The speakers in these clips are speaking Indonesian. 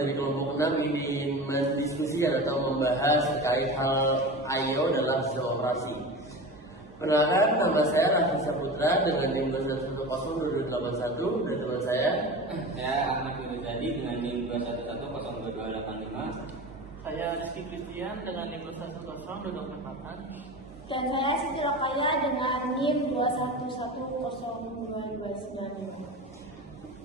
dari kelompok 6 ingin mendiskusi atau membahas terkait hal I/O dalam sistem operasi. Perkenalkan, nama saya Raffi Saputra dengan NIM 2110281 dan teman saya Ahmad Yunuzadi dengan NIM 2110285. Saya Rizky Christian dengan NIM 2102244. Dan saya Siti Rokaya dengan NIM 2110225.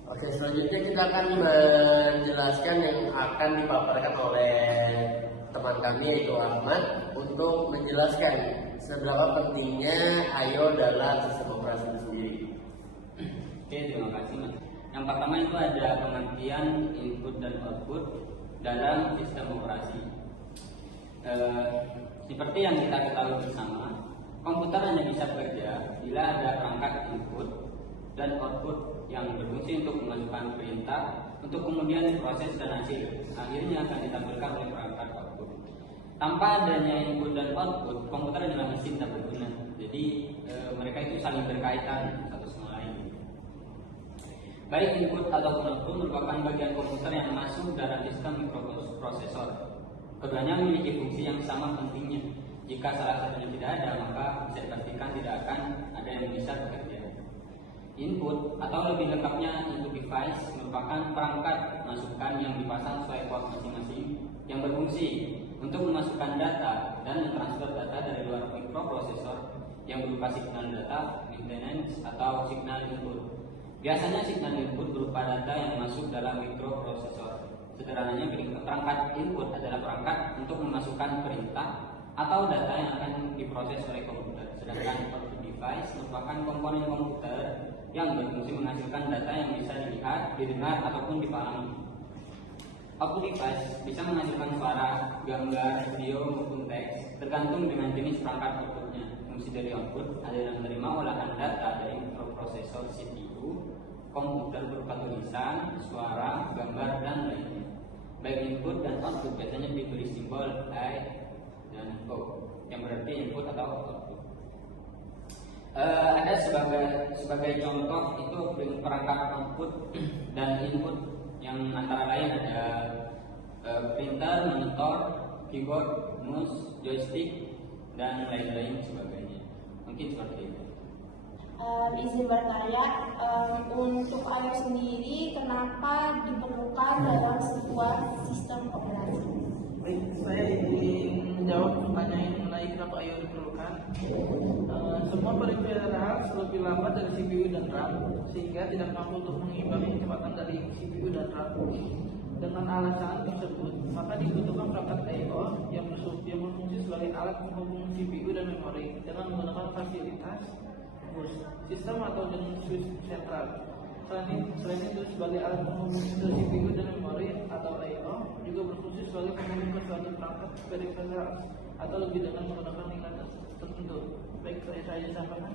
Oke, selanjutnya kita akan menjelaskan yang akan dipaparkan oleh teman kami yaitu Ahmad untuk menjelaskan seberapa pentingnya I/O dalam sistem operasi itu sendiri. Oke, terima kasih Mas. Yang pertama itu ada pengertian input dan output dalam sistem operasi. Seperti yang kita ketahui bersama, komputer hanya bisa bekerja bila ada perangkat input dan output yang berfungsi untuk memasukkan perintah untuk kemudian diproses dan hasil akhirnya akan ditampilkan oleh perangkat output. Tanpa adanya input dan output, komputer adalah mesin tak berguna. Jadi mereka itu saling berkaitan satu sama lain. Baik input ataupun output merupakan bagian komputer yang masuk dalam sistem mikroprosesor. Keduanya memiliki fungsi yang sama pentingnya. Jika salah satunya tidak ada, maka bisa dipastikan tidak akan ada yang bisa bekerja. Input atau lebih lengkapnya input device merupakan perangkat masukan yang dipasang sesuai port masing-masing yang berfungsi untuk memasukkan data dan mentransfer data dari luar mikroprosesor yang berupa signal data, maintenance, atau signal input. Biasanya signal input berupa data yang masuk dalam mikroprosesor. Sederhananya, perangkat input adalah perangkat untuk memasukkan perintah atau data yang akan diproses oleh komputer. Sedangkan output device merupakan komponen komputer yang berfungsi menghasilkan data yang bisa dilihat, didengar, ataupun dipahami. Output device bisa menghasilkan suara, gambar, video, maupun teks, tergantung dengan jenis perangkat outputnya. Fungsi dari output adalah menerima olahan data dari mikroprosesor CPU, komputer berupa tulisan, suara, gambar, dan lainnya. Baik input dan output biasanya diberi simbol I dan O, yang berarti input atau output. Ada sebagai contoh itu perangkat output dan input yang antara lain ada printer, monitor, keyboard, mouse, joystick, dan lain-lain sebagainya. Mungkin seperti itu. Izin bertanya, untuk I/O sendiri kenapa diperlukan dalam sebuah sistem operasi? Baik, saya ingin menjawab pertanyaan mengenai kenapa I/O diperlukan. Semua peripheral lebih lambat dari CPU dan RAM sehingga tidak mampu untuk mengimbangi kecepatan dari CPU dan RAM. Dengan alasan tersebut, maka dibutuhkan perangkat I/O yang berfungsi sebagai alat penghubung CPU dan memori dengan menggunakan fasilitas bus, sistem atau dengan switch sentral. Selain itu, sebagai alat penghubung CPU dan memori atau I/O juga berfungsi sebagai penghubung ke suatu perangkat peripheral atau lebih dengan menggunakan lingkaran tertentu. Baik, saya sampaikan.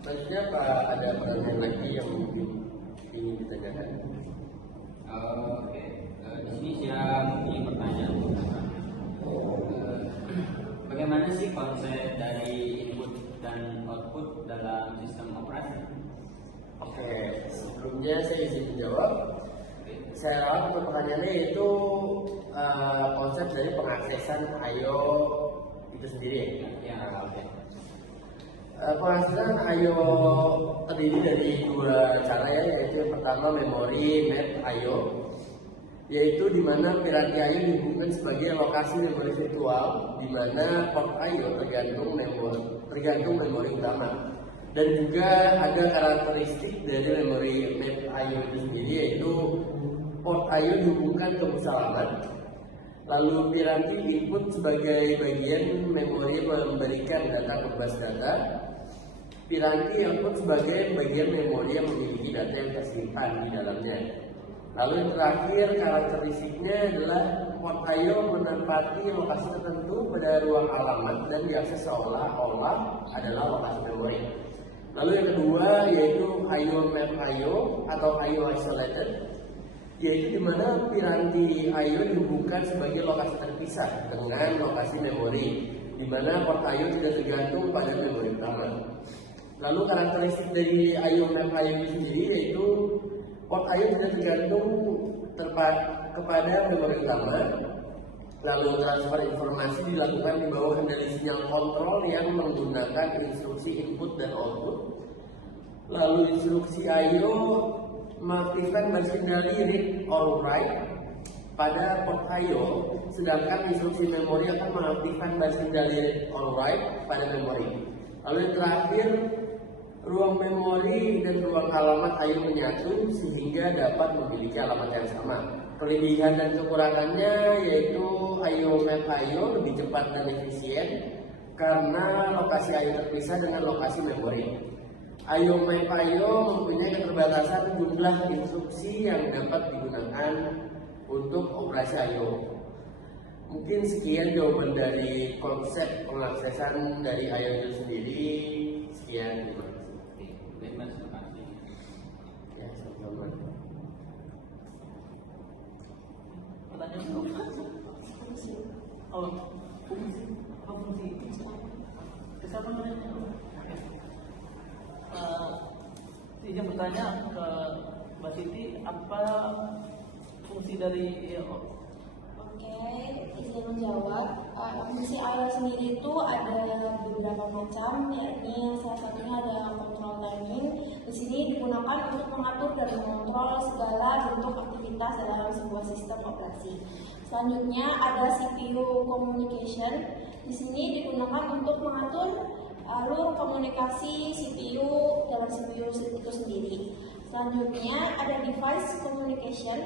Selanjutnya Pak, ada pertanyaan lagi yang mungkin ingin ditanyakan? Oke, di sini saya mempunyai pertanyaan. Bagaimana sih konsep dari input dan output dalam sistem operasi? Oke, sebelumnya saya izin menjawab. Saya rawat untuk pertanyaannya yaitu konsep dari pengaksesan I/O itu sendiri. Ya, oke. Pengaksesan I/O terdiri dari dua cara ya, yaitu yang pertama memori map I/O, yaitu di mana piranti I/O dihubungkan sebagai lokasi memori virtual di mana port I/O tergantung memori utama. Dan juga ada karakteristik dari memori map I/O itu sendiri yaitu port I/O dihubungkan ke bus alamat. Lalu piranti input sebagai bagian memori memberikan data ke bus data. Piranti output sebagai bagian memori yang memiliki data yang tersimpan di dalamnya. Lalu yang terakhir karakteristiknya adalah port I/O menempati lokasi tertentu pada ruang alamat dan diakses seolah-olah adalah lokasi memori. Lalu yang kedua yaitu I/O map I/O atau I/O isolated, yaitu di mana piranti I/O dihubungkan sebagai lokasi terpisah dengan lokasi memori, di mana port I/O tidak tergantung pada memori utama. Lalu karakteristik dari IO map IO itu sendiri yaitu port IO tidak tergantung kepada memori utama. Lalu transfer informasi dilakukan di bawah kendali sinyal kontrol yang menggunakan instruksi input dan output. Lalu instruksi IO mengaktifkan baris kendali read or write pada port IO, sedangkan instruksi memori akan mengaktifkan baris kendali read or write pada memori. Lalu yang terakhir, ruang memori dan ruang alamat IO menyatu sehingga dapat memiliki alamat yang sama. Kelebihan dan kekurangannya yaitu IO map IO lebih cepat dan efisien karena lokasi IO terpisah dengan lokasi memori. IO map IO mempunyai keterbatasan jumlah instruksi yang dapat digunakan untuk operasi IO. Mungkin sekian jawaban dari konsep pengaksesan dari IO itu sendiri. Sekian, terima kasih. Terima kasih. Ya, sama-sama. Pertanyaan fungsi. Oh, fungsi. Apa fungsi? Kesapa namanya? Izin bertanya ke Mbak Siti, apa fungsi dari IO? Oke, izin menjawab. Fungsi IO sendiri itu ada beberapa macam, yakni salah satunya ada control timing. Di sini digunakan untuk mengatur dan mengontrol segala bentuk aktivitas dalam sebuah sistem operasi. Selanjutnya ada CPU communication. Di sini digunakan untuk mengatur alur komunikasi CPU dalam CPU itu sendiri. Selanjutnya ada device communication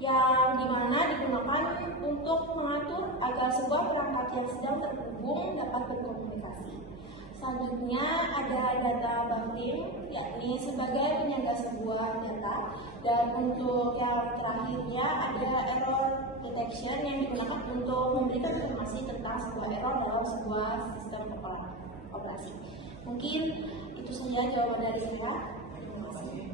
yang dimana digunakan untuk mengatur agar sebuah perangkat yang sedang terhubung dapat berkomunikasi. Selanjutnya ada data buffering, yakni sebagai penyangga sebuah data. Dan untuk yang terakhirnya ada error detection yang digunakan untuk memberikan informasi tentang sebuah error dalam sebuah sistem operasi. Mungkin itu saja jawaban dari saya. Terima kasih.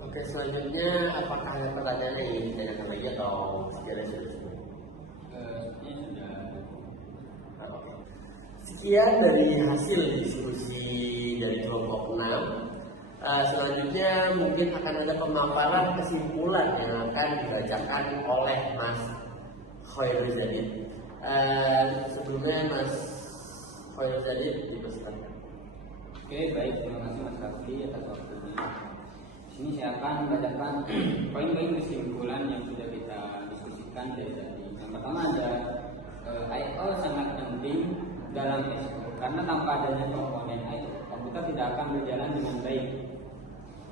Oke, selanjutnya apakah ada pertanyaan yang ingin ditanyakan lagi atau segera sudah? Ini sudah. Oke. Sekian dari hasil diskusi dari kelompok 6. Selanjutnya mungkin akan ada pemaparan kesimpulan yang akan dibacakan oleh Mas Khairul Zadid. Sebelumnya Mas Khairul Zadid dipersilakan. Oke, baik, terima kasih Mas Raffi atas waktunya. Di sini saya akan membacakan poin-poin kesimpulan yang sudah kita diskusikan dari tadi. Yang pertama ada I/O sangat penting dalam SO karena tanpa adanya komponen I/O, komputer tidak akan berjalan dengan baik.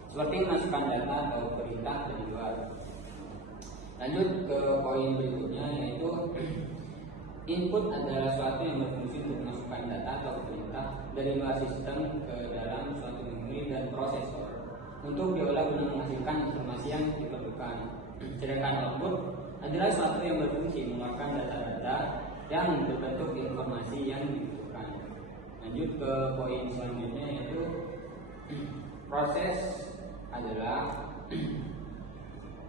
Seperti memasukkan data atau perintah dari luar. Lanjut ke poin berikutnya yaitu input adalah suatu yang berfungsi untuk memasukkan data atau perintah dari luar sistem ke dalam suatu memori dan prosesor untuk diolah guna menghasilkan informasi yang diperlukan. Sedangkan output adalah suatu yang berfungsi mengeluarkan data-data yang berbentuk informasi yang dibutuhkan. Lanjut ke poin selanjutnya yaitu proses adalah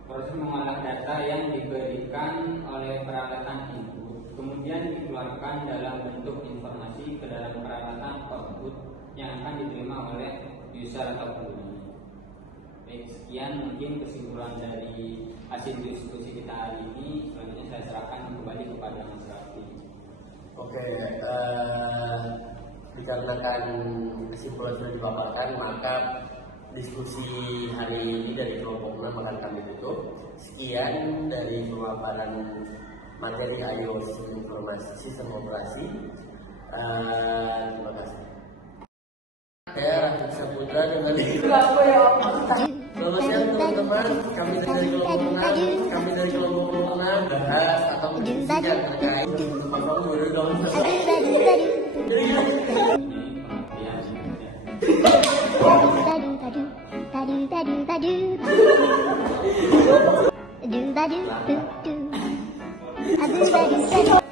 proses mengolah data yang diberikan oleh peralatan input kemudian dikeluarkan dalam bentuk informasi ke dalam peralatan output yang akan diterima oleh user atau pengguna. Baik, sekian mungkin kesimpulan dari hasil diskusi kita hari ini. Selanjutnya saya serahkan kembali kepada Mas Raffi. Oke, dikarenakan kesimpulan sudah dipaparkan, maka diskusi hari ini dari kelompok 6 akan kami tutup. Sekian dari pemaparan materi IO sistem operasi. Terima kasih. Saya Raffi Saputra dengan selamat siang teman-teman. Kami dari kelompok 6, bahas atau mendiskusikan terkait Bapak Guru dong. Do